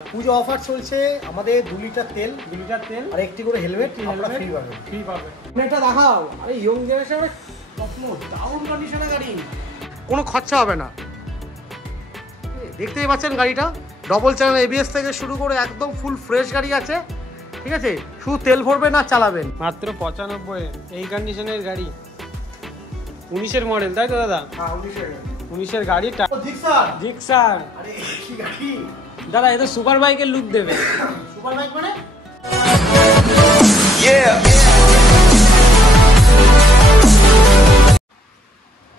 পুজো offer চলছে আমাদের 2 litre তেল আর একটি করে হেলমেট আমরা ফ্রি পাবে। এটা দেখাও, আরে ইয়ং জেনারেশনের স্বপ্ন, দারুণ কন্ডিশনে গাড়ি, কোনো খরচা হবে না। দেখতেই পাচ্ছেন গাড়িটা ডবল চ্যানেল এবিএস থেকে শুরু করে একদম ফুল ফ্রেশ গাড়ি আছে, ঠিক আছে? শুধু তেল ভরবেন আর চালাবেন। মাত্র 95 এই কন্ডিশনের গাড়ি, 19-এর মডেল, তাই তো দাদা? হ্যাঁ 19-এর গাড়ি। জিক্সার, আরে কি গাড়ি দাদা, এটা সুপার বাইকের লুক দেবে। সুপার বাইক মানে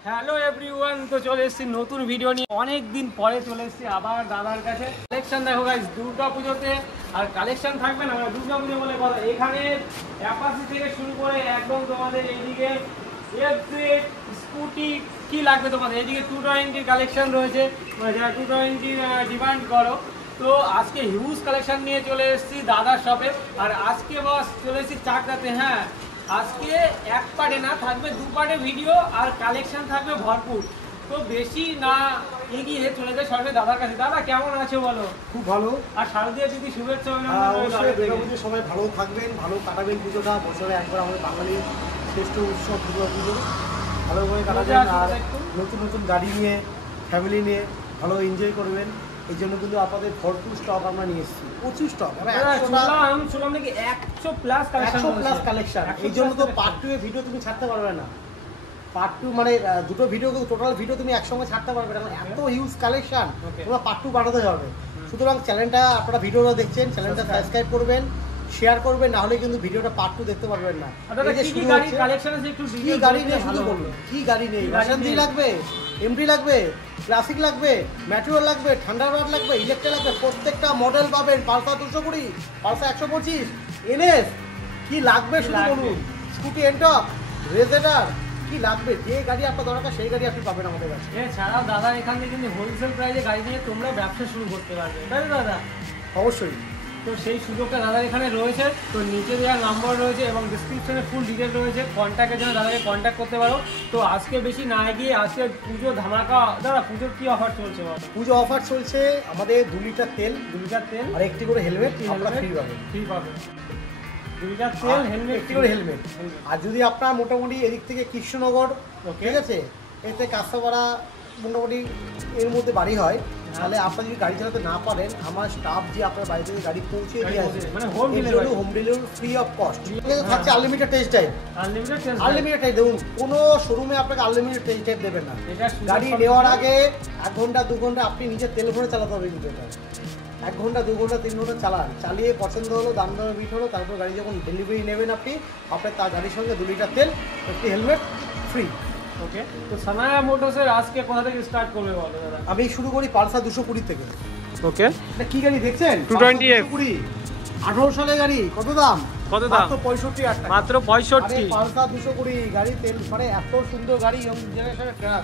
হ্যালো এভরিওয়ান, তো চলে এসেছি নতুন ভিডিও নিয়ে। অনেক দিন পরে চলে এসেছি আবার দাদার কাছে। কালেকশন দেখো গাইস, দুর্গা পুজোতে আর কালেকশন থাকবে না, দুর্গা পুজো বলে কথা। এখানে অ্যাপাসি থেকে শুরু করে একদম তোমাদের এইদিকে এফজেড স্কুটি কি লাগবে তোমাদের, এইদিকে 220 কালেকশন রয়েছে, মানে যারা 220 ডিমান্ড করো। তো আজকে হিউজ কালেকশন নিয়ে চলে এসেছি দাদার শপে। আর আজকে বস চলে এসেছি চাকদাতে। হ্যাঁ, আজকে এক পার্টে না, থাকবে 2 পার্টে ভিডিও আর কালেকশন থাকবে ভরপুর। তো বেশি না এগিয়ে চলে যায় সরকারি দাদার কাছে। দাদা কেমন আছে বলো? খুব ভালো। আর শারদীয়া যদি শুভেচ্ছা সবাই ভালো থাকবেন, ভালো কাটাবেন পুজোটা। বছরে একবার আমাদের বাঙালির শ্রেষ্ঠ উৎসব দুর্গা পুজো, ভালোভাবে কাটাবেন। আর নতুন নতুন গাড়ি নিয়ে, ফ্যামিলি নিয়ে ভালো এনজয় করবেন। এই জন্য কিন্তু আপনাদের ভরপুর স্টক আমরা নিয়ে এসেছি, প্রচুর স্টক। শুনলাম নাকি 100+ কালেকশন। এই জন্য তো পার্ট 2 এর ভিডিও তুমি ছাড়তে পারবে না। পার্ট 2 মানে দুটো ভিডিও, টোটাল ভিডিও তুমি একসঙ্গে ছাড়তে পারবে না, এত হিউজ কালেকশন। তোমরা পার্ট 2 বানাতে যাবে। সুতরাং চ্যানেলটা, আপনারা ভিডিওটা দেখছেন, চ্যানেলটা সাবস্ক্রাইব করবেন, শেয়ার করবেন, না হলে কিন্তু ভিডিওটা পার্ট 2 দেখতে পারবেন না। কি গাড়ি নেই শুধু বলুন, কি গাড়ি নেই? ভার্সন লাগবে, এমডি লাগবে, ক্লাসিক লাগবে, ম্যাটুয়ার লাগবে, থান্ডারবার্ড লাগবে, ইলেকট্রিক লাগবে, প্রত্যেকটা মডেল পাবেন। পালসার 220, পালসার 125, এনএস, কি লাগবে শুধু বলুন। স্কুটি এন্টক, রেজেডার, কি লাগবে? যে গাড়ি আপনার দরকার সেই গাড়ি আপনি পাবেন আমাদের কাছে। এছাড়াও দাদা এখান থেকে কিন্তু হোলসেল প্রাইসে গাড়ি নিয়ে তোমরা ব্যবসা শুরু করতে পারবে, তাই তো দাদা? অবশ্যই। তো সেই সুযোগটা দাদার এখানে রয়েছে। তো নিচে দেওয়া নাম্বার রয়েছে এবং ডিসক্রিপশনে ফুল ডিটেল রয়েছে, কন্ট্যাক্টের জন্য দাদাকে কন্ট্যাক্ট করতে পারো। তো আজকে বেশি না গিয়ে আজকে পুজো ধামাকা। দাদা পুজোর কি অফার চলছে? পুজো অফার চলছে আমাদের 2 লিটার তেল আর একটি করে হেলমেট আমরা ফ্রি পাবে। 2 লিটার তেল, হেলমেট, একটি করে হেলমেট। আর যদি আপনার মোটামুটি এদিক থেকে কৃষ্ণনগর, ঠিক আছে, এতে কাঁচাপাড়া মোটামুটি এর মধ্যে বাড়ি হয়, তাহলে আপনার যদি গাড়ি চালাতে না পারেন, আমার স্টাফ যে আপনার বাড়ি থেকে গাড়ি পৌঁছে দিয়ে আসবে, মানে home delivery free of cost. থাকছে আনলিমিটেড টেস্ট ড্রাইভ। আনলিমিটেড দেখুন, কোনো শোরুমে আপনাকে আনলিমিটেড টেস্ট ড্রাইভ দেবেন না। গাড়ি নেওয়ার আগে 1 ঘন্টা 2 ঘন্টা আপনি নিজের তেল ভরে চালাতে হবে। কিন্তু এটা 1 ঘন্টা 2 ঘন্টা 3 ঘন্টা চালান, চালিয়ে পছন্দ হলো, দাম দরে বিট হলো, তারপর গাড়ি যখন ডেলিভারি নেবেন আপনি, আপনার তার গাড়ির সঙ্গে 2 লিটার তেল, একটি হেলমেট ফ্রি। ওকে, তো সানায়া মোটরসের আজকে কোথা থেকে স্টার্ট করবে বলো দাদা? আমি শুরু করি পালসার 220 থেকে। ওকে, এটা কি গাড়ি দেখছেন? 220F 18 সালের গাড়ি। কত দাম? মাত্র 65,000 টাকা। মাত্র 65। পালসার 220 গাড়ি, তেল মানে এত সুন্দর গাড়ি, ইয়ং জেনারেশনের ট্রাক,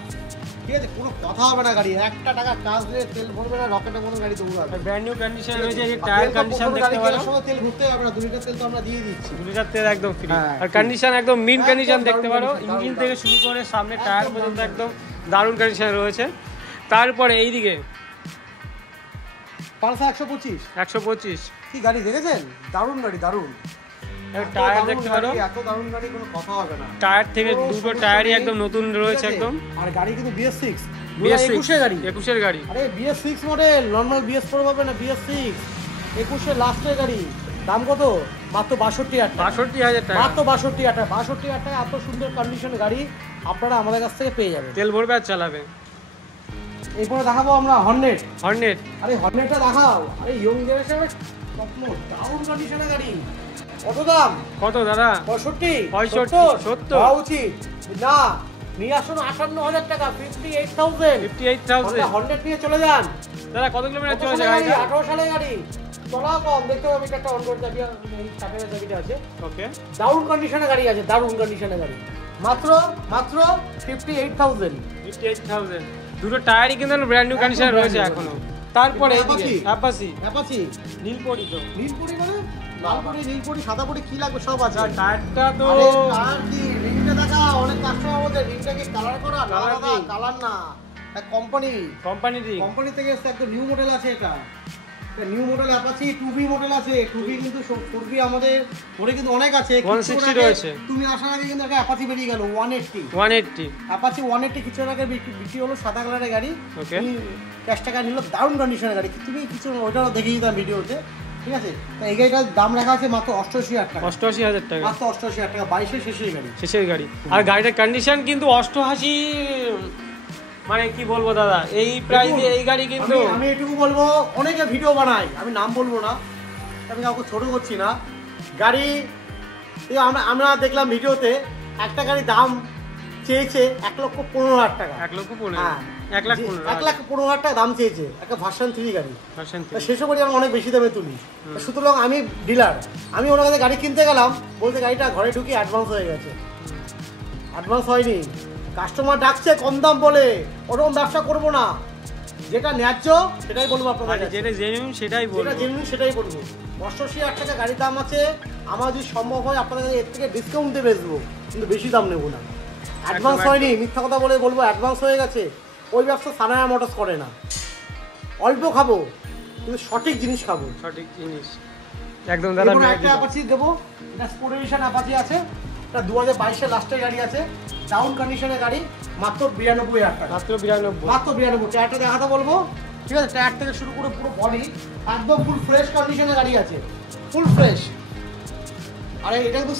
ঠিক আছে? কোনো কথা হবে না। গাড়ি 1 টাকা কাজ দিয়ে তেল ভরবে না, রকেটের মতো গাড়ি দৌড়াবে। ব্র্যান্ড নিউ কন্ডিশন রয়েছে, এই টায়ার কন্ডিশন দেখতে পারো। তেল ভরতে হবে না, 2 লিটার তেল তো আমরা দিয়ে দিচ্ছি। 2 লিটার তেল একদম ফ্রি। আর কন্ডিশন একদম মিন কন্ডিশন দেখতে পারো, ইঞ্জিন থেকে শুরু করে সামনে টায়ার পর্যন্ত একদম দারুণ কন্ডিশন রয়েছে। তারপরে এইদিকে পালসার 125 কি গাড়ি দেখেছেন? দারুণ গাড়ি, দারুণ। টায়ার দেখতে পারো, এত দারুণ গাড়ি, কোনো কথা হবে না। টায়ার থেকে দুটো টায়ারই একদম নতুন রয়েছে একদম। আর গাড়ি কিন্তু BS6 গাড়ি, 21-এর গাড়ি। আরে BS6 model, normal BS Pro পাবে না, BS6 21 লাস্টের গাড়ি। দাম কত? মাত্র 62,000 টাকা। 62,000 টাকা, মাত্র 62,000 টাকা। 62,000 টাকা এত সুন্দর কন্ডিশনের গাড়ি আপনারা আমাদের কাছ থেকে পেয়ে যাবেন। তেল ভরবে আর চালাবে। এরপরে দেখাবো আমরা হর্নেট। আরে হর্নেটটা দেখাও, আরে ইয়ং জেনারেশনের স্বপ্ন, দারুণ কন্ডিশনের গাড়ি। কত দাম? কত দাদা? 65 70 হওয়া উচিত না। নিয়ে আসুন 58,000 টাকা, 58,000 হর্নেট নিয়ে চলে যান। দাদা কত কিলোমিটার চলেছে গাড়ি? 18 সালের গাড়ি, চলা কম। দেখতে হবে একটা অন করে চাবি, এই চাবির চাবিটা আছে। ওকে, দারুণ কন্ডিশনের গাড়ি আছে, দারুণ কন্ডিশনের গাড়ি। মাত্র 58,000। দুটো টায়ারই কিন্তু ব্র্যান্ড নিউ কন্ডিশন রয়েছে এখনো। তারপরে এইদিকে অ্যাপাচি নীলপরি। তো নীলপরি মানে লালপরি, নীলপরি, সাদাপরি, কি লাগবে সব আছে। টায়ারটা তো টায়ার কি রিংটা দেখা, অনেক কাস্টমার বলছে রিংটা কি কালার করা? কালার না, কোম্পানি থেকে এসে একদম নিউ মডেল আছে এটা। New model Apache 2B model আছে। 2B কিন্তু 4B আমাদের পরে কিন্তু অনেক আছে। 160 রয়েছে। তুমি আসার আগে কিন্তু একটা অ্যাপাচি বেরিয়ে গেল 180 অ্যাপাচি 180 কিছু আগে বিক্রি হলো, সাদা কালারের গাড়ি। ওকে, ক্যাশ টাকা নিল, দারুণ কন্ডিশনের গাড়ি। তুমি কিছু ওইটাও দেখিয়ে দিতাম ভিডিওতে, ঠিক আছে। তো এই গাড়িটার দাম রাখা আছে মাত্র 88,000 টাকা। 88,000 টাকা, মাত্র 88,000 টাকা। 22-এর শেষের গাড়ি। আর গাড়িটার কন্ডিশন কিন্তু 88, মানে কি বলবো দাদা, এই প্রাইসে এই গাড়ি কিন্তু আমি এটুকু বলবো, অনেকে ভিডিও বানায়, আমি নাম বলবো না, আমি কাউকে ছোট করছি না। গাড়ি আমরা দেখলাম ভিডিওতে একটা গাড়ির দাম চেয়েছে 1,15,000 টাকা। 1,15,000 টাকা দাম চেয়েছে একটা ভার্সন 3 গাড়ি। সেসব গাড়ি আমি অনেক বেশি দামে তুলি। সুতরাং আমি ডিলার, আমি ওনার কাছে গাড়ি কিনতে গেলাম, বলতে গাড়িটা ঘরে ঢুকে অ্যাডভান্স হয়ে গেছে। অ্যাডভান্স হয়নি, কাস্টমার ডাকছে কম দাম বলে, ওরকম ব্যবসা করবো না। যেটা ন্যায্য সেটাই বলবো আপনাদের, যেটা জেনুইন সেটাই বলবো, যেটা জেনুইন সেটাই বলবো। 88,000 টাকা গাড়ির দাম আছে। আমার যদি সম্ভব হয় আপনাদের কাছে এর থেকে ডিসকাউন্টে বেচবো, কিন্তু বেশি দাম নেবো না। অ্যাডভান্স হয়নি, মিথ্যা কথা বলে বলবো অ্যাডভান্স হয়ে গেছে, ওই ব্যবসা সানায়া মোটরস করে না। অল্প খাবো কিন্তু সঠিক জিনিস খাবো, সঠিক জিনিস একদম। দাদা একটা অ্যাপাচি দেবো, এটা স্পোর্ট এডিশন অ্যাপাচি আছে, এটা 2022-এর লাস্টের গাড়ি আছে, ডাউন কন্ডিশনের গাড়ি, মাত্র 92,000 টাকা। মাত্র 92। টায়ারটা দেখাতে বলবো, ঠিক আছে। টায়ার থেকে শুরু করে পুরো বডি একদম ফুল ফ্রেশ কন্ডিশনের গাড়ি আছে, ফুল ফ্রেশ। আরে এটা কিন্তু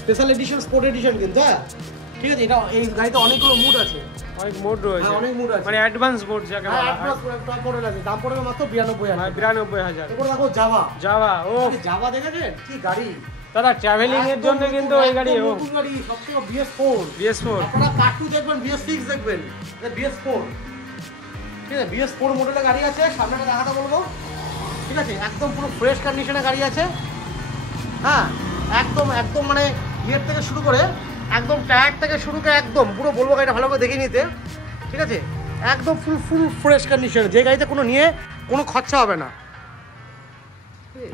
স্পেশাল এডিশন, স্পোর্ট এডিশন কিন্তু, হ্যাঁ ঠিক আছে। এটা এই গাড়িতে অনেকগুলো মুড আছে, অনেক মোড রয়েছে, অনেক মুড আছে, মানে অ্যাডভান্স মোড যাকে বলা হয়। অ্যাডভান্স টপ মডেল আছে, দাম পড়বে মাত্র 92,000। এরপর দেখো জাভা। ও জাভা দেখেছেন কি গাড়ি দাদা, ট্রাভেলিং এর জন্য কিন্তু এই গাড়ি নতুন গাড়ি, সবথেকে BS4। আপনারা কাটু দেখবেন, BS6 দেখবেন, এটা BS4, ঠিক আছে। BS4 মডেলের গাড়ি আছে, সামনেটা দেখাতে বলবো, ঠিক আছে। একদম পুরো ফ্রেশ কন্ডিশনের গাড়ি আছে, হ্যাঁ একদম একদম মানে ইয়ের থেকে শুরু করে একদম টায়ার থেকে শুরু করে একদম পুরো বলবো গাড়িটা ভালো করে দেখে নিতে, ঠিক আছে। একদম ফুল ফ্রেশ কন্ডিশন, যে গাড়িতে কোনো খরচা হবে না।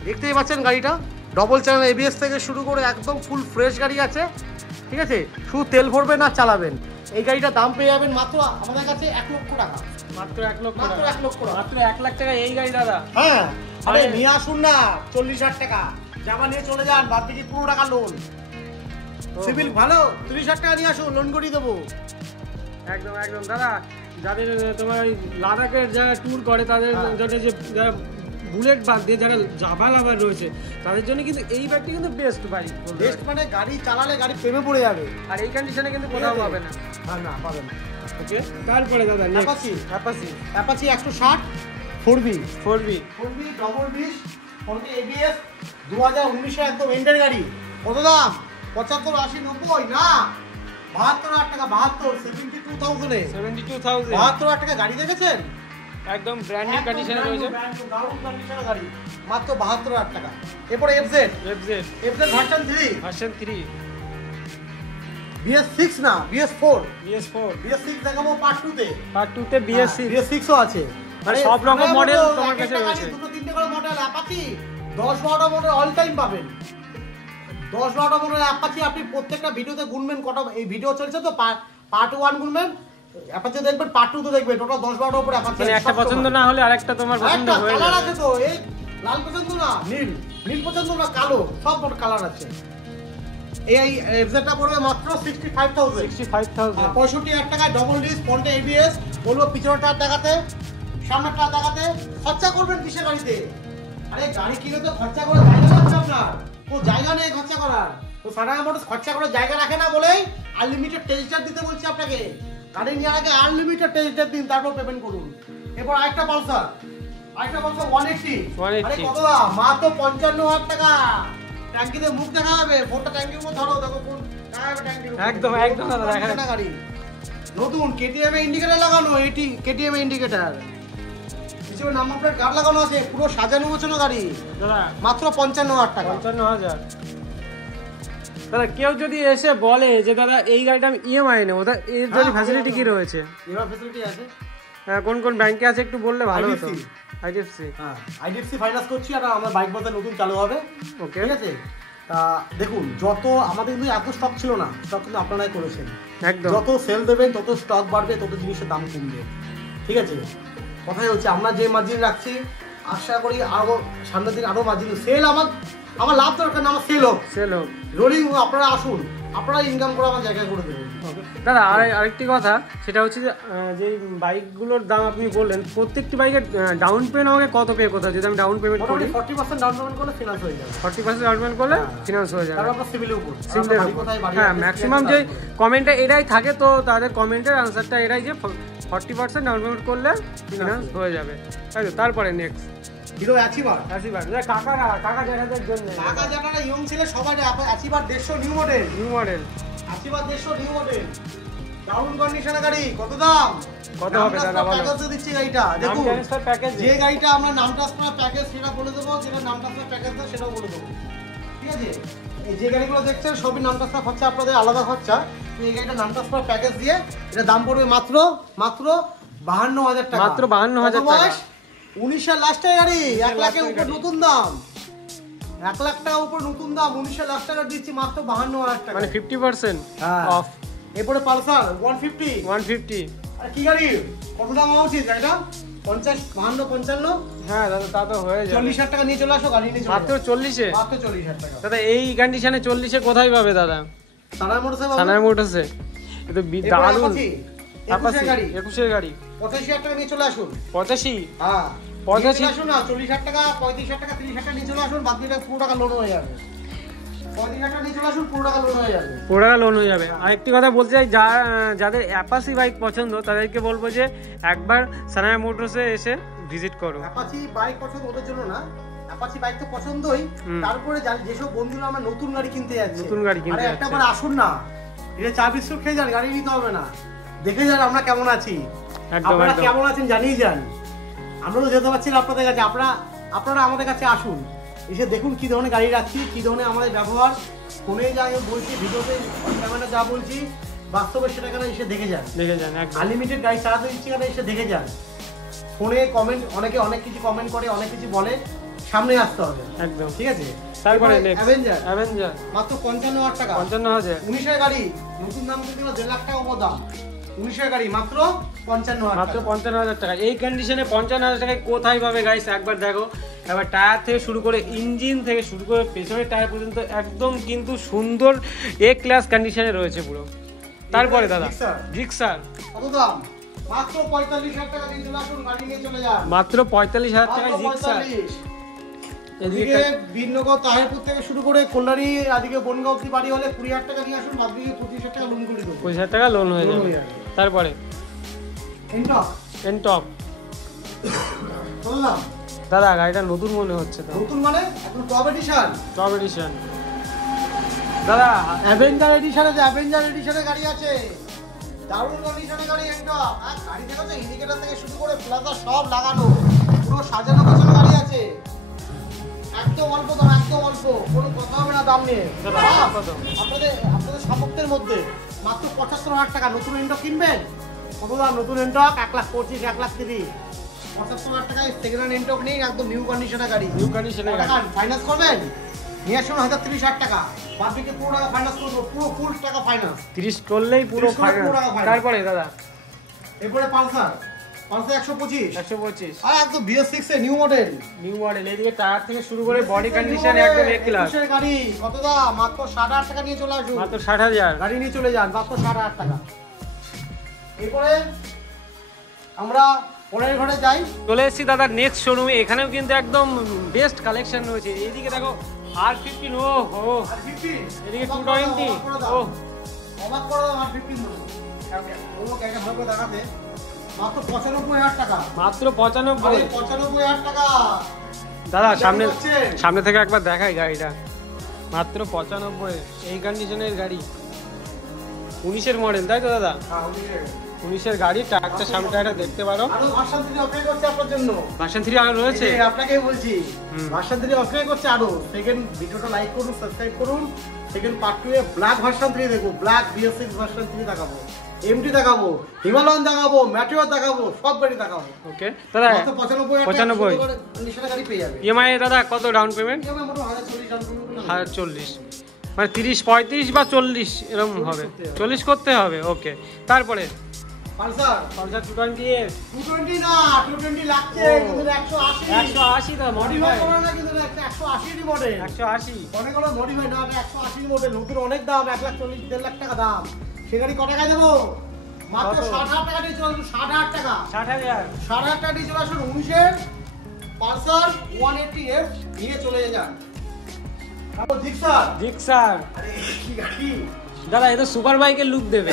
দেখতেই পাচ্ছেন গাড়িটা, ডবল চ্যানেল ABS থেকে শুরু করে একদম ফুল ফ্রেশ গাড়ি আছে, ঠিক আছে। শুধু তেল ভরবেন আর চালাবেন। এই গাড়িটার দাম পেয়ে যাবেন মাত্র আমাদের কাছে 1 লক্ষ টাকা। মাত্র 1 লক্ষ, মাত্র 1 লক্ষ টাকা, মাত্র 1 লাখ টাকা এই গাড়ি দাদা। হ্যাঁ, আরে নিয়ে আসুন না, 40,000 টাকা জামা নিয়ে চলে যান, বাদ বাকি 15 টাকা লোন। সিভিল ভালো, 30,000 টাকা নিয়ে আসুন, লোন করিয়ে দেবো। একদম দাদা, যাদের তোমার ওই লাদাখের যারা ট্যুর করে, তাদের জন্য, যে যারা বুলেট বাদ দিয়ে যারা জাভা লাভার রয়েছে, তাদের জন্য কিন্তু এই বাইকটি কিন্তু বেস্ট বাইক। বেস্ট মানে গাড়ি চালালে গাড়ি প্রেমে পড়ে যাবে, আর এই কন্ডিশনে কিন্তু কোথাও পাবে না। না পাবেন না। ওকে, তারপরে দাদা অ্যাপাচি 160 4B ডবল ডিশ, ফোনটি ABS, 2019 একদম এন্ডের গাড়ি। কত দাম? 75, 80, 90 না, 72,000 টাকা। 72,000 72,000 টাকা গাড়ি দেখেছেন? একদম ব্র্যান্ড নিউ কন্ডিশনে রয়েছে, দারুণ কন্ডিশনের গাড়ি, মাত্র 72,000 টাকা। এরপরে FZ ভার্সন 3 BS6 না, BS4 দেখাবো পার্ট 2 তে। BS6 ও আছে, মানে সব রকম মডেল তোমার কাছে রয়েছে। দুটো তিনটে করে মডেল অ্যাপাচি, 10-12টা মডেল অল টাইম পাবেন। 10-12টা মডেল অ্যাপাচি আপনি প্রত্যেকটা ভিডিওতে গুনবেন কটা। এই ভিডিও চলছে তো, পার্ট 1 গুনবেন, অ্যাপাচি দেখবেন, পার্ট 2 তো দেখবেন। টোটাল 10-12টার উপরে অ্যাপাচি। মানে একটা পছন্দ না হলে আরেকটা তোমার পছন্দ হয়ে যাবে। কালার আছে তো, এই লাল পছন্দ না নীল পছন্দ না কালো, সব কালার আছে। এই FZটা পড়বে মাত্র 65,000। 65,000 টাকা ডবল ডিস্ক, ফ্রন্টে ABS। বলবো পিছনের টায়ার দেখাতে, সামনের টায়ার দেখাতে। খরচা করবেন কিসের গাড়িতে? আরে গাড়ি কিনে তো খরচা করে জায়গা লাগবে আপনার, কোনো জায়গা নেই খরচা করার। তো সানায়া মোটরস খরচা করে জায়গা রাখে না বলেই আনলিমিটেড টেস্ট ড্রাইভ দিতে বলছি আপনাকে। গাড়ি নেওয়ার আগে আনলিমিটেড টেস্ট ড্রাইভ দিন, তারপর পেমেন্ট করুন। এরপর আরেকটা পালসার 180। আরে কত দাম? মাত্র 55,000 টাকা। ট্যাঙ্কিতে মুখ দেখা যাবে, ফোনটা ট্যাঙ্কির উপর ধরো, দেখো ফোন ট্যাঙ্কির উপর। একদম দাদা দেখা না গাড়ি নতুন KTM এ ইন্ডিকেটর লাগানো, এটি KTM এ ইন্ডিকেটর, পিছনে নাম্বার প্লেট গার্ড লাগানো আছে, পুরো সাজানো গোছানো গাড়ি দাদা, মাত্র 55,000 টাকা। 55,000 দাদা। কেউ যদি এসে বলে যে দাদা এই গাড়িটা আমি EMI নেবো, এর জন্য ফ্যাসিলিটি কি রয়েছে? এবার ফ্যাসিলিটি আছে, কোন ব্যাংকে আছে একটু বললে ভালো হতো। IDFC, হ্যাঁ IDFC ফাইন্যান্স করছি, আর আমার বাইক বাজার নতুন চালু হবে। ওকে, ঠিক আছে। দেখুন, যত আমাদের কিন্তু এত স্টক ছিল না, স্টক কিন্তু আপনারাই করেছেন। একদম, যত সেল দেবেন তত স্টক বাড়বে, তত জিনিসের দাম কমবে, ঠিক আছে। কথাই হচ্ছে আমরা যে মার্জিন রাখছি আশা করি আরো সামনের দিন আরো মাঝে সেল আমার লাভ দরকার না, আমার সেল হোক রোলিং। আপনারা আসুন, আপনারা ইনকাম করে আমার জায়গায় করে দেবেন। দাদা আরেকটি কথা, সেটা হচ্ছে যে বাইকগুলোর দাম আপনি বললেন, প্রত্যেকটি বাইকের ডাউন পেমেন্ট আমাকে কত পে করতে হয়? যদি আমি ডাউন পেমেন্ট করি 40% ডাউন পেমেন্ট করলে ফিনান্স হয়ে যাবে। 40% ডাউন পেমেন্ট করলে ফিনান্স হয়ে যাবে। তারপর আপনার সিভিলের উপর, হ্যাঁ, ম্যাক্সিমাম যে কমেন্টে এটাই থাকে, তো তাদের কমেন্টের আনসারটা এটাই যে 40% ডাউন পেমেন্ট করলে ফিনান্স হয়ে যাবে, তাই তো? তারপরে নেক্সট হিরো অ্যাচিভার। কাকা জানাদের জন্য, কাকা জানারা ইয়ং ছেলে সবাই achiever 150 new model achiever 150 new model down কন্ডিশনের গাড়ি। কত দাম? কত হবে দাদা বলো? প্যাকেজ দিচ্ছি গাড়িটা। দেখুন প্যাকেজ, যে গাড়িটা আমরা নাম ট্রান্সফার প্যাকেজ সেটা বলে দেবো, যেটা নাম ট্রান্সফার প্যাকেজ না সেটাও বলে দেবো, ঠিক আছে? এই যে গাড়িগুলো দেখছেন সবই নাম ট্রান্সফার খরচা, আপনাদের আলাদা খরচা। এই গাড়িটা নাম ট্রান্সফার প্যাকেজ দিয়ে এটা দাম পড়বে মাত্র 52,000 টাকা। মাত্র 52,000 টাকা। 19 লাস্টের গাড়ি, 1 লাখের উপর নতুন দাম, 1 লাখ টাকা উপর নতুন দাম, 19 লাখ টাকা দিচ্ছি মাত্র 52,000 টাকা, মানে 50% অফ। এরপরে পালসার 150। আর কি গাড়ি? কত দাম হওয়া উচিত গাড়িটা? 50, 52, 55? হ্যাঁ দাদা, তা তো হয়ে যাবে। 40,000 টাকা নিয়ে চলে আসো, গাড়ি নিয়ে চলে মাত্র 40-এ? মাত্র 40,000 টাকা। দাদা এই কন্ডিশনে 40-এ কোথায় পাবে দাদা? সানার মোটরসে পাবো। সানার মোটরসে এ তো দারুণ। 21 গাড়ি, 21 গাড়ি 85,000 টাকা নিয়ে চলে আসুন। 85? হ্যাঁ 85 আসুন না, 40,000 টাকা, 35,000 টাকা, 30,000 টাকা নিয়ে চলে আসুন, বাদ দিয়ে পুরো টাকা লোন হয়ে যাবে। 35,000 টাকা নিয়ে চলে আসুন, পুরো টাকা লোন হয়ে যাবে। পুরো টাকা লোন হয়ে যাবে। আরেকটি কথা বলতে চাই, যাদের অ্যাপাচি বাইক পছন্দ তাদেরকে বলবো যে একবার সানায়া মোটরসে এসে ভিজিট করো। অ্যাপাচি বাইক পছন্দ ওদের জন্য না, অ্যাপাচি বাইক তো পছন্দই, তারপরে যেসব বন্ধুরা আমরা নতুন গাড়ি কিনতে যাচ্ছি, আরে একটাবার আসুন না, এটা চা বিস্কুট খেয়ে যান, গাড়ি নিতে হবে না, দেখে যান আমরা কেমন আছি, আপনারা কেমন আছেন জানিয়ে যান। আমরা তো যেতে পারছি না আপনাদের কাছে, আপনারা আমাদের কাছে আসুন, এসে দেখুন কি ধরনের গাড়ি রাখছি, কি ধরনের আমাদের ব্যবহার, ফোনে যা বলছি, ভিডিওতে ক্যামেরা যা বলছি, বাস্তবে সেটা এখানে এসে দেখে যান। আনলিমিটেড গাড়ি চালাতে দিচ্ছি এখানে এসে দেখে যান। ফোনে কমেন্ট, অনেকে অনেক কিছু কমেন্ট করে, অনেক কিছু বলে, সামনে আসতে হবে একদম, ঠিক আছে? তারপরে অ্যাভেঞ্জার মাত্র 55,000 টাকা। 55,000? 19 এর গাড়ি, নতুন দাম কিন্তু 1.5 লাখ টাকা উপর দাম। 19 এর গাড়ি মাত্র 55,000 টাকা। এই কন্ডিশনে 55,000 টাকায় কোথায় পাবে গাইস? একবার দেখো, এবার টায়ার থেকে শুরু করে, ইঞ্জিন থেকে শুরু করে, পেছনের টায়ার পর্যন্ত একদম কিন্তু সুন্দর এ ক্লাস কন্ডিশনে রয়েছে পুরো। তারপরে দাদা জিক্সার কত দাম? মাত্র 45,000 টাকা দিয়ে চলে আসুন, গাড়ি নিয়ে চলে যান। মাত্র 45,000 টাকায় জিক্সার। এদিকে বীরনগর তাহিরপুর থেকে শুরু করে কল্যাণী আদিকে বনগাঁও অবধি বাড়ি হলে 20,000 টাকা নিয়ে আসুন, বাদ দিয়ে 25,000 টাকা লোন করে দেবো। 25,000 টাকা লোন হয়ে যাবে। তারপরে এনটক বললাম দাদা, গাড়িটা নতুন মনে হচ্ছে তো। নতুন মানে এখন টপ এডিশন দাদা। অ্যাভেঞ্জার এডিশনে গাড়ি আছে, দারুণ কন্ডিশনে গাড়ি। এনটক গাড়ি দেখো তো, ইন্ডিকেটর থেকে শুরু করে প্লাজা সব লাগানো, পুরো সাজানো গোছানো গাড়ি আছে, একদম অল্প দাম, একদম অল্প, কোনো কথা হবে না দাম নিয়ে। আপনাদের সামর্থ্যের মধ্যে মাত্র 75,000 টাকা। নতুন এনটক কিনবেন, কত দাম? নতুন এনটক 1,25,000, 1,30,000, 75,000 টাকায় সেকেন্ড হ্যান্ড এনটক নেই, একদম নিউ কন্ডিশনের গাড়ি। ফাইন্যান্স করবেন, নিয়ে আসুন 30,000 টাকা, বাদ বাকি পুরো টাকা ফাইন্যান্স করবো, পুরো ফুল টাকা ফাইন্যান্স, 30 করলেই পুরো ফাইন্যান্স। তারপরে দাদা এরপরে পালসার 125 আর একদম BS6 এর নিউ মডেল। এদিকে টায়ার থেকে শুরু করে বডি কন্ডিশন একদম এক ক্লাস। গাড়ি কত দাম? মাত্র 60,000 টাকা নিয়ে চলে আসুন, মাত্র 60,000 গাড়ি নিয়ে চলে যান, মাত্র 60,000 টাকা। এরপরে আমরা পরের ঘরে যাই, চলে এসেছি দাদা নেক্সট শোরুমে। এখানেও কিন্তু একদম বেস্ট কালেকশন রয়েছে। এইদিকে দেখো R15, ও হো, এদিকে 220, ও অবাক করে দাও। R15 ও গাড়িটা ভালো করে দেখাতে, মাত্র 95,000 টাকা। মাত্র 95,000 টাকা দাদা। সামনে থেকে একবার দেখাই গাড়িটা, মাত্র 95। এই কন্ডিশনের গাড়ি, 19-এর মডেল, তাই তো দাদা? 19-এর গাড়ি। টায়ারটা সামনে টায়ারটা দেখতে পারো। আরো ভার্সন 3 অপেক্ষা করছে আপনার জন্য। ভার্সন 3 আরো রয়েছে, আপনাকে বলছি ভার্সন 3 অপেক্ষা করছে আরো। সেকেন্ড ভিডিওটা লাইক করুন, সাবস্ক্রাইব করুন। সেকেন্ড পার্ট 2 এ ব্ল্যাক ভার্সন 3 দেখো, ব্ল্যাক BS6 ভার্সন 3 দেখাবো, MT দেখাবো, হিমালয়ান দেখাবো, ম্যাটিওর দেখাবো, সব গাড়ি দেখাবো। ওকে দাদা, 95 কন্ডিশনের গাড়ি পেয়ে যাবে। EMI দাদা কত ডাউন পেমেন্ট? EMI মোটামুটি 1,40,000 ডাউন পেমেন্ট। 1,40,000 মানে 30, 35 বা 40 এরকম হবে। 40 করতে হবে। ওকে, তারপরে পালসার 220s 220 না 220 লাগছে কিন্তু 180 180 তো মডিফাই মডিফাই করা না কিন্তু 180 এর মডেল 180 অনেক হলো মডিফাই না 180 এর মডেল নতুন অনেক দাম 140 1.5 লাখ টাকা দাম সে গাড়ি কত টাকায় দেবো মাত্র 60,000 টাকা দিয়ে চলে আসুন 60,000 টাকা 60,000 60,000 টাকা দিয়ে চলে আসুন 19 পালসার 180f নিয়ে চলে যান তারপর জিক্সার আরে কি গাড়ি দাদা এটা সুপার বাইকের লুক দেবে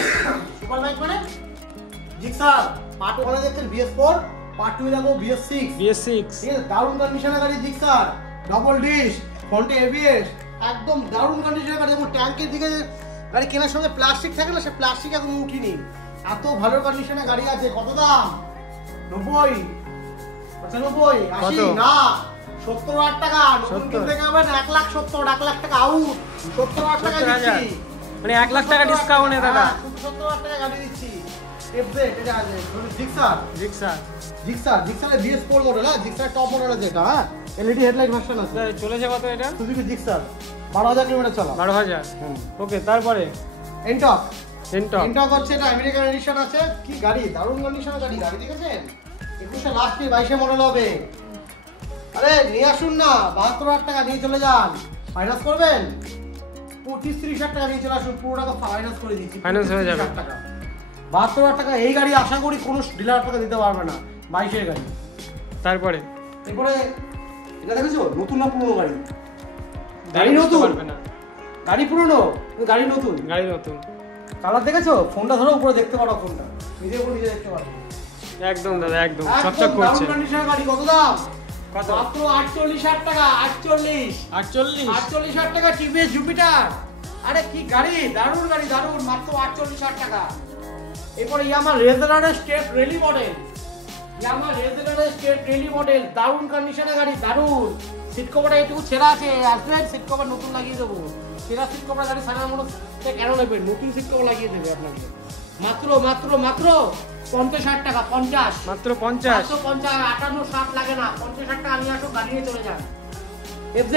সুপার বাইক মানে জিক্সার পার্ট 1 দেখছেন BS4 পার্ট 2 দেখো BS6 BS6 ঠিক আছে দারুণ কন্ডিশনের গাড়ি জিক্সার ডাবল ডিশ ফ্রন্টে ABS একদম দারুণ কন্ডিশনের গাড়ি যেমন ট্যাঙ্কের দিকে গাড়ি কেনার সঙ্গে প্লাস্টিক থাকে না সে প্লাস্টিক এখন উঠিনি এত ভালো কন্ডিশনের গাড়ি আছে কত দাম 90 95 80 না 70,000 টাকা নতুন কিনতে যাবেন 1,70,000 টাকা আউট 70,000 টাকা দিচ্ছি মানে 1 লাখ টাকা ডিসকাউন্টে দাদা 70,000 টাকা গাড়ি দিচ্ছি FZ এটা আছে জিক্সারের BS4 মডেল হ্যাঁ জিক্সার টপ মডেল আছে এটা হ্যাঁ LED হেডলাইট ভার্সন আছে চলেছে কত এটা সুজুকি জিক্সার 12,000 কিলোমিটার চলা 12,000 ওকে তারপরে এনটক হচ্ছে এটা আমেরিকান এডিশন আছে কি গাড়ি দারুণ কন্ডিশনের গাড়ি দেখেছেন 21 লাস্টে 22 মডেল হবে আরে নিয়ে আসুন না 72,000 টাকা নিয়ে চলে যান ফাইনান্স করবেন 25-30,000 টাকা নিয়ে চলে আসুন পুরো টাকা ফাইনান্স করে দিচ্ছি ফাইনান্স হয়ে যাবে 72,000 টাকা এই গাড়ি আশা করি কোনো ডিলার টাকা দিতে পারবে না 22 এর গাড়ি তারপরে এরপরে এটা দেখেছো নতুন না পুরনো গাড়ি নতুন পারবে না গাড়ি পুরনো গাড়ি নতুন কালার দেখেছো ফোনটা ধরো উপরে দেখতে পারো ফোনটা নিজে উপরে নিজে দেখতে পারো একদম দাদা একদম চকচক করছে দারুণ কন্ডিশনের গাড়ি কত দাম কত মাত্র 48,000 টাকা 48,000 টাকা টিভিএস জুপিটার আরে কি গাড়ি দারুণ মাত্র 48,000 টাকা এরপরে ইয়ামা রেজারের স্টেপ রেলি মডেল দারুণ কন্ডিশনের গাড়ি দারুণ সিট কভারটা একটু ছেঁড়া আছে আসবেন সিট কভার নতুন লাগিয়ে দেবো ছেঁড়া সিট কভার গাড়ি সারা মনে কেন নেবেন নতুন সিট কভার লাগিয়ে দেবে আপনাকে মাত্র 50,000 টাকা 50 মাত্র 50 58-60 লাগে না 50,000 টাকা নিয়ে আসো গাড়ি নিয়ে চলে যান FZ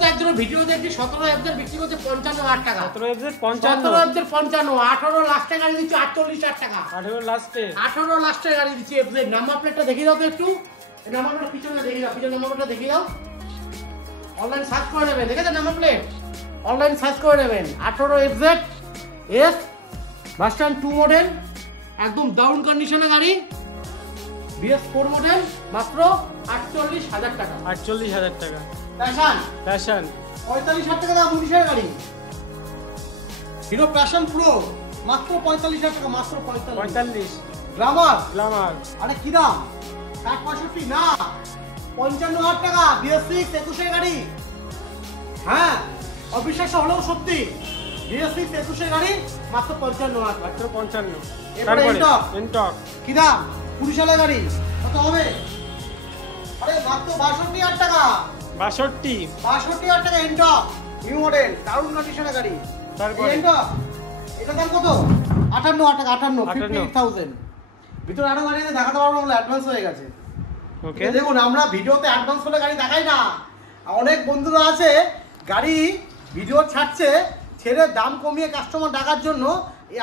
তো একজন ভিডিও দেখছি 17 FZ বিক্রি করছে 55,000 টাকা 17 FZ 55 18 লাস্টে গাড়ি দিচ্ছি 48,000 টাকা 18 লাস্টে গাড়ি দিচ্ছি FZ নাম্বার প্লেটটা দেখিয়ে দাও তো একটু এই নাম্বার প্লেটটা পিছনে দেখিয়ে দাও পিছনে নাম্বার প্লেটটা দেখিয়ে দাও অনলাইন সার্চ করে নেবেন দেখেছেন নাম্বার প্লেট অনলাইন সার্চ করে নেবেন 18 FZ S ভার্সন 2 মডেল একদম দারুণ কন্ডিশনের গাড়ি BS4 মডেল মাত্র 48,000 টাকা 48,000 টাকা প্যাশন 45,000 টাকা দাম 19 এর গাড়ি হিরো প্যাশন প্রো মাত্র 45,000 টাকা মাত্র 45 গ্লামার আরে কি দাম 65 না 55,000 টাকা BS6 21 এর গাড়ি হ্যাঁ অবিশ্বাস্য হলেও সত্যি BS6 21 এর গাড়ি মাত্র 55,000 মাত্র 55 তারপরে এনটক কি দাম 20 সালের গাড়ি কত হবে আরে মাত্র 62,000 টাকা 62,000 টাকা এনটক নিউ মডেল দারুণ কন্ডিশনের গাড়ি তারপরে এনটক এটা দাম কত 58,000 টাকা 58,000 ভিতরে আরো গাড়ি আছে দেখাতে পারবো না অ্যাডভান্স হয়ে গেছে ওকে দেখুন আমরা ভিডিওতে অ্যাডভান্স হলে গাড়ি দেখাই না অনেক বন্ধুরা আছে গাড়ি ভিডিও ছাড়ছে ছেড়ে দাম কমিয়ে কাস্টমার ডাকার জন্য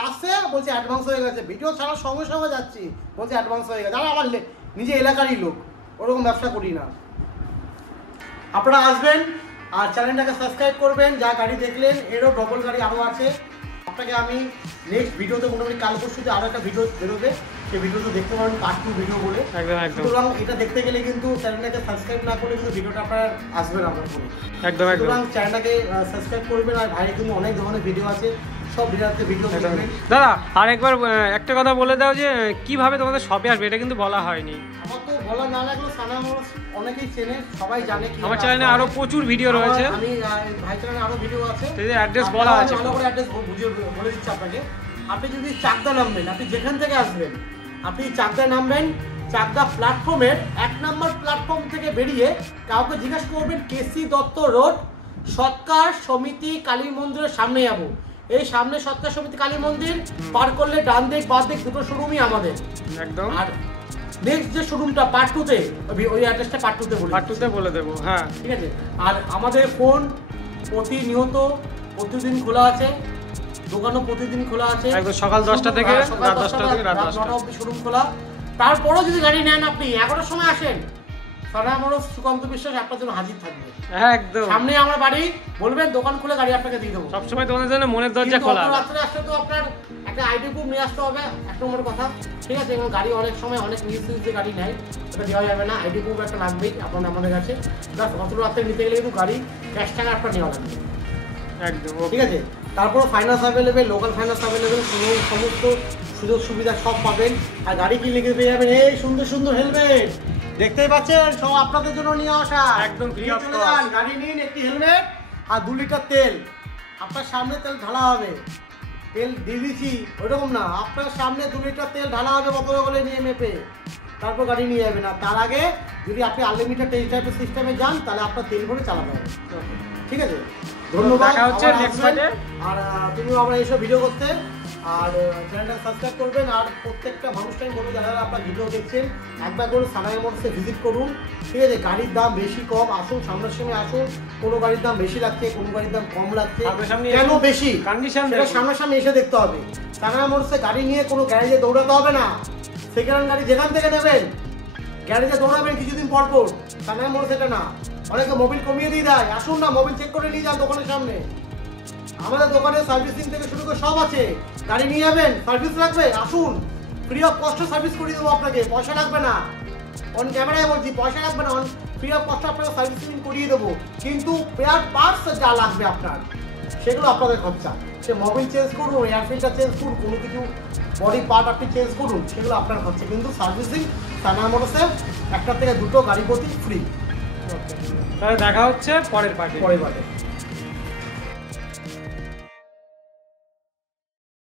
আসছে বলছে অ্যাডভান্স হয়ে গেছে ভিডিও ছাড়ার সঙ্গে সঙ্গে যাচ্ছি বলছে অ্যাডভান্স হয়ে গেছে আর আমার নিজে এলাকারই লোক ওরকম ব্যবসা করি না আপনারা আসবেন আর চ্যানেলটাকে সাবস্ক্রাইব করবেন যা গাড়ি দেখলেন এরও ডবল গাড়ি আরও আছে আপনাকে আমি নেক্সট ভিডিওতে মোটামুটি কাল পরশুতে আরও একটা ভিডিও বেরোবে সেই ভিডিওটা দেখতে পারেন পার্ট 2 ভিডিও বলে সুতরাং এটা দেখতে গেলে কিন্তু চ্যানেলটাকে সাবস্ক্রাইব না করলে কিন্তু ভিডিওটা আপনার আসবে না আপনার ফোনে সুতরাং চ্যানেলটাকে সাবস্ক্রাইব করবেন আর ভাইয়ের কিন্তু অনেক ধরনের ভিডিও আছে সব ভিডিও দেখবেন দাদা আর একবার একটা কথা বলে দাও যে কিভাবে তোমাদের শপে আসবে এটা কিন্তু বলা হয়নি আমার তো বলা না লাগলো সানা মানুষ অনেকেই চেনে সবাই জানে কি আমার চ্যানেলে আরো প্রচুর ভিডিও রয়েছে আমি ভাই চ্যানেলে আরো ভিডিও আছে এই অ্যাড্রেস বলা আছে ভালো করে অ্যাড্রেস বুঝিয়ে বলে দিচ্ছি আপনাকে আপনি যদি চাকদা নামবেন আপনি যেখান থেকে আসবেন আপনি চাকদা নামবেন চাকদা প্ল্যাটফর্মের 1 নম্বর প্ল্যাটফর্ম থেকে বেরিয়ে কাউকে জিজ্ঞাসা করবেন কেসি দত্ত রোড সৎকার সমিতি কালী মন্দিরের সামনে যাবো এই সামনে সৎকার সমিতি কালী মন্দির পার করলে ডান দিক বাম দিক দুটো শোরুমই আমাদের একদম আর নেক্সট যে শোরুমটা পার্ট 2 তে ওই অ্যাড্রেসটা পার্ট 2 তে বলে দেব হ্যাঁ ঠিক আছে আর আমাদের ফোন প্রতিনিয়ত প্রতিদিন খোলা আছে দোকানও প্রতিদিন খোলা আছে, একদম সকাল 10টা থেকে রাত 10টা থেকে রাত 9টা অবধি শোরুম খোলা। তারপরেও যদি গাড়ি নেন আপনি 11টার সময় আসেন, সারা মোড় সুকান্ত বিশ্বাস আপনার জন্য হাজির থাকবে। একদম সামনে আমার বাড়ি, বলবেন দোকান খুলে গাড়ি আপনাকে দিয়ে দেবো। সবসময় তোমাদের জন্য মনের দরজা খোলা। রাত্রে আসলে তো আপনার একটা আইডি প্রুফ নিয়ে আসতে হবে, এক নম্বর কথা, ঠিক আছে? এবং গাড়ি অনেক সময় অনেক মিসইউজ যে গাড়ি নেয় সেটা দেওয়া যাবে না, আইডি প্রুফ একটা লাগবেই আপনার আমাদের কাছে। প্লাস অত রাত্রে নিতে গেলে কিন্তু গাড়ি ক্যাশ টাকা আপনার নেওয়া লাগবে, একদম ঠিক আছে? তারপর finance available, local finance available, সমস্ত সুযোগ সুবিধা সব পাবেন। আর গাড়ি কিনলে কিন্তু পেয়ে যাবেন এই সুন্দর সুন্দর হেলমেট, দেখতেই পাচ্ছেন সব আপনাদের জন্য নিয়ে আসা, একদম ফ্রি অফ চলে যান। গাড়ি নিন, একটি হেলমেট আর 2 লিটার তেল, আপনার সামনে তেল ঢালা হবে। তেল দিয়ে দিচ্ছি ওইরকম না, আপনার সামনে 2 লিটার তেল ঢালা হবে বোতলে করে নিয়ে মেপে, তারপর গাড়ি নিয়ে যাবেন। আর তার আগে যদি আপনি আনলিমিটেড টেস্ট ড্রাইভের সিস্টেমে যান তাহলে আপনার তেল ভরে চালাতে হবে, ঠিক আছে? ধন্যবাদ, দেখা হচ্ছে নেক্সট ভিডিওতে। আর তুমিও আমরা এইসব ভিডিও করতে, আর চ্যানেলটা সাবস্ক্রাইব করবেন। আর প্রত্যেকটা মানুষটাই বলবো যারা আপনার ভিডিও দেখছেন একবার করে সানাই মোটরসে ভিজিট করুন, ঠিক আছে? গাড়ির দাম বেশি কম, আসুন সামনাসামনি আসুন। কোনো গাড়ির দাম বেশি লাগছে, কোনো গাড়ির দাম কম লাগছে, কেন বেশি কন্ডিশন সেটা সামনাসামনি এসে দেখতে হবে। সানাই মোটরসে গাড়ি নিয়ে কোনো গ্যারেজে দৌড়াতে হবে না, সেকেন্ড হ্যান্ড গাড়ি যেখান থেকে নেবেন গ্যারেজে দৌড়াবেন কিছুদিন পর পর, সানাই মোটরস এটা না। অনেকে মোবিল কমিয়ে দিয়ে দেয়, আসুন না মোবিল চেক করে নিয়ে যান দোকানের সামনে। আমাদের দোকানে সার্ভিসিং থেকে শুরু করে সব আছে, গাড়ি নিয়ে যাবেন, সার্ভিস লাগবে আসুন, ফ্রি অফ কস্ট সার্ভিস করে দেবো আপনাকে, পয়সা লাগবে না। অন ক্যামেরায় বলছি, পয়সা লাগবে না, ফ্রি অফ কস্ট আপনাকে সার্ভিসিং করিয়ে দেবো। কিন্তু পেয়ার পার্টস যা লাগবে আপনার সেগুলো আপনাদের খরচা। সে মোবিল চেঞ্জ করুন, এয়ার ফিল্টার চেঞ্জ করুন, কোনো কিছু বডি পার্ট আপনি চেঞ্জ করুন, সেগুলো আপনার খরচা। কিন্তু সার্ভিসিং সানা মোটরসে 1 থেকে 2 গাড়ি প্রতি ফ্রি। তাহলে দেখা হচ্ছে পরের পার্টি।